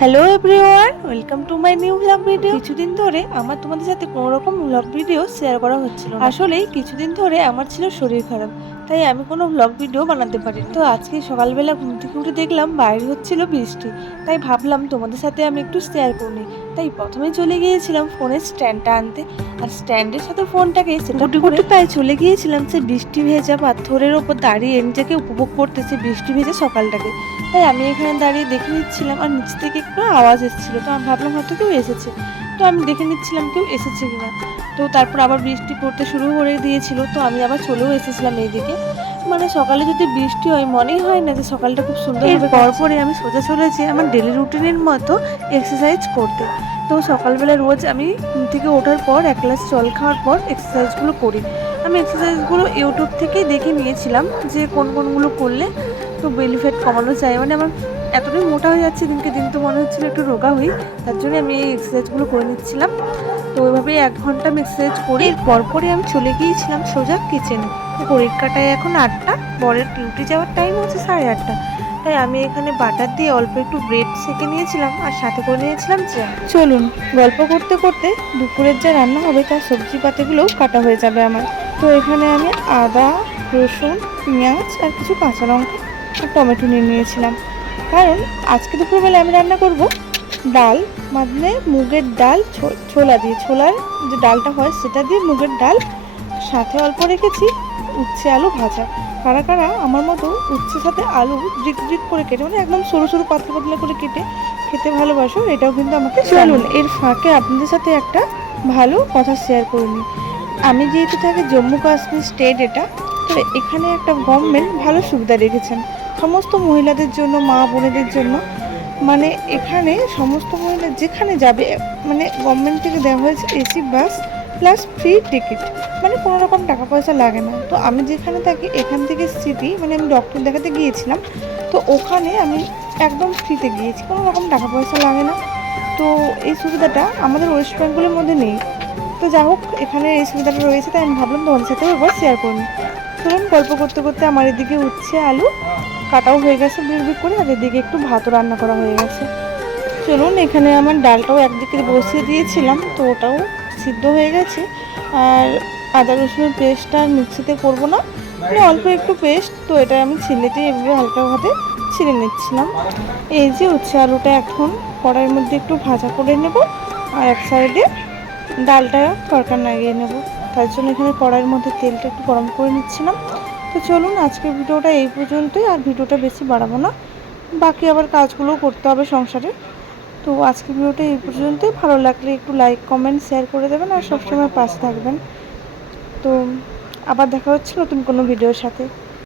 Hello everyone welcome to my new blog video কিছুদিন ধরে আমার তোমাদের সাথে কোনো রকম ব্লগ ভিডিও শেয়ার করা হচ্ছিল আসলে কিছুদিন ধরে আমার ছিল শরীর খারাপ, তাই আমি কোনো ব্লগ ভিডিও বানাতে পারি তো আজকে সকালবেলা ঘুম থেকে উঠে দেখলাম বাইরে হচ্ছিল বৃষ্টি, তাই ভাবলাম তোমাদের সাথে আমি একটু শেয়ার করি। তাই প্রথমে চলে গিয়েছিলাম ফোনের স্ট্যান্ডটা আনতে। আর স্ট্যান্ডের সাথে ফোনটাকে সেটা করে চলে গিয়েছিলাম সে বৃষ্টি ভেজা পাথরের ওপর দাঁড়িয়ে নিজেকে উপভোগ করতেছে বৃষ্টি ভেজা সকালটাকে। তাই আমি এখানে দাঁড়িয়ে দেখে নিচ্ছিলাম আর নিচ থেকে একটু আওয়াজ এসেছিল। তো আমি ভাবলাম হয়তো কেউ এসেছে। তো আমি দেখে নিচ্ছিলাম কেউ এসেছে কিনা। তো তারপর আবার বৃষ্টি পড়তে শুরু করে দিয়েছিল। তো আমি আবার চলেও এসেছিলাম এইদিকে। মানে সকালে যদি বৃষ্টি হয় মনেই হয় না যে সকালটা খুব সুন্দর হবে পরে আমি সোজা চলেছি আমার ডেলি রুটিনের মতো এক্সারসাইজ করতে। তো সকালবেলা রোজ আমি ঘুম থেকে ওঠার পর এক গ্লাস জল খাওয়ার পর এক্সারসাইজগুলো করি। আমি এক্সারসাইজগুলো ইউটিউব থেকেই দেখে নিয়েছিলাম যে কোন কোনগুলো করলে তো বেলি ফ্যাট কমানো যায়। মানে আমার এতটাই মোটা হয়ে যাচ্ছে দিনকে দিন তো মনে হচ্ছিল একটু রোগা হই। তার জন্য আমি এই এক্সারসাইজগুলো করে নিচ্ছিলাম। তো ওইভাবে এক ঘণ্টা এক্সারসাইজ করে। এর পরপরই আমি চলে গিয়েছিলাম সোজা কিচেনে ঘড়ির কাটায় এখন আটটা, বরের ডিউটি যাওয়ার টাইম হচ্ছে সাড়ে আটটা। তাই আমি এখানে বাটার দিয়ে অল্প একটু ব্রেড সেকে নিয়েছিলাম আর সাথে করে নিয়েছিলাম জ্যাম চলুন, গল্প করতে করতে দুপুরের যা রান্না হবে তার সবজি পাতিগুলোও কাটা হয়ে যাবে আমার। তো এখানে আমি আদা, রসুন, পেঁয়াজ আর কিছু কাঁচা লঙ্কা আর টমেটো নিয়ে নিয়েছিলাম। কারণ আজকে দুপুরবেলা আমি রান্না করব ডাল মানে মুগের ডাল ছোলা দিয়ে ছোলার যে ডালটা হয় সেটা দিয়ে মুগের ডাল সাথে অল্প রেখেছি উচ্ছে আলু ভাজা। কারা কারা আমার মতো উচ্ছের সাথে আলু ড্রিক ড্রিক করে কেটে মানে একদম সরু সরু পাতলা পাতলা করে কেটে খেতে ভালোবাসো এটাও কিন্তু আমাকে চলুন এর ফাঁকে আপনাদের সাথে একটা ভালো কথা শেয়ার করে নিই। আমি যেহেতু থাকি জম্মু কাশ্মীর স্টেট এটা তো এখানে একটা গভর্নমেন্ট ভালো সুবিধা রেখেছেন। সমস্ত মহিলাদের জন্য মা বোনেদের জন্য মানে এখানে সমস্ত মহিলা যেখানে যাবে মানে গভর্নমেন্ট থেকে দেওয়া হয়েছে AC bus plus free ticket মানে কোনো রকম টাকা পয়সা লাগে না। তো আমি যেখানে থাকি, এখান থেকে সিটি মানে আমি ডক্টর দেখাতে গিয়েছিলাম। তো ওখানে আমি একদম ফ্রিতে গিয়েছি, কোনো রকম টাকা পয়সা লাগে না। তো এই সুবিধাটা আমাদের ওয়েস্ট বেঙ্গলের মধ্যে নেই। তো যা হোক, এখানে এই সুবিধাটা রয়েছে, তাই আমি ভাবলাম তোমাদের সাথেও একবার শেয়ার করুন চলুন, গল্প করতে করতে আমার এদিকে উচ্ছে আলু। কাটাও হয়ে গেছে বিড়বিড় করে, আর এদিকে একটু ভাতও রান্না করা হয়ে গেছে। চলুন, এখানে আমার ডালটাও একদিকে বসিয়ে দিয়েছিলাম, তো ওটাও সিদ্ধ হয়ে গেছে। আর আদা রসুনের পেস্টটা মিক্সিতে করব না মানে অল্প একটু পেস্ট, তো এটা আমি ছিলেতে এভাবে হালকা ভাবে ছিলে নিচ্ছিলাম। এই যে উচ্ছে আলুটা এখন কড়াইয়ের মধ্যে একটু ভাজা করে নেব, আর এক সাইডে ডালটা তরকার লাগিয়ে নেব। তার জন্য এখানে কড়াইয়ের মধ্যে তেলটা একটু গরম করে নিচ্ছিলাম। তো চলুন, আজকের ভিডিওটা এই পর্যন্তই, আর ভিডিওটা বেশি বাড়াবো না। বাকি আবার কাজগুলোও করতে হবে সংসারে। তো আজকের ভিডিওটা এই পর্যন্তই। ভালো লাগলে একটু লাইক কমেন্ট শেয়ার করে দেবেন, আর সবসময় পাশে থাকবেন। তো আবার দেখা হচ্ছে নতুন কোনো ভিডিওর সাথে।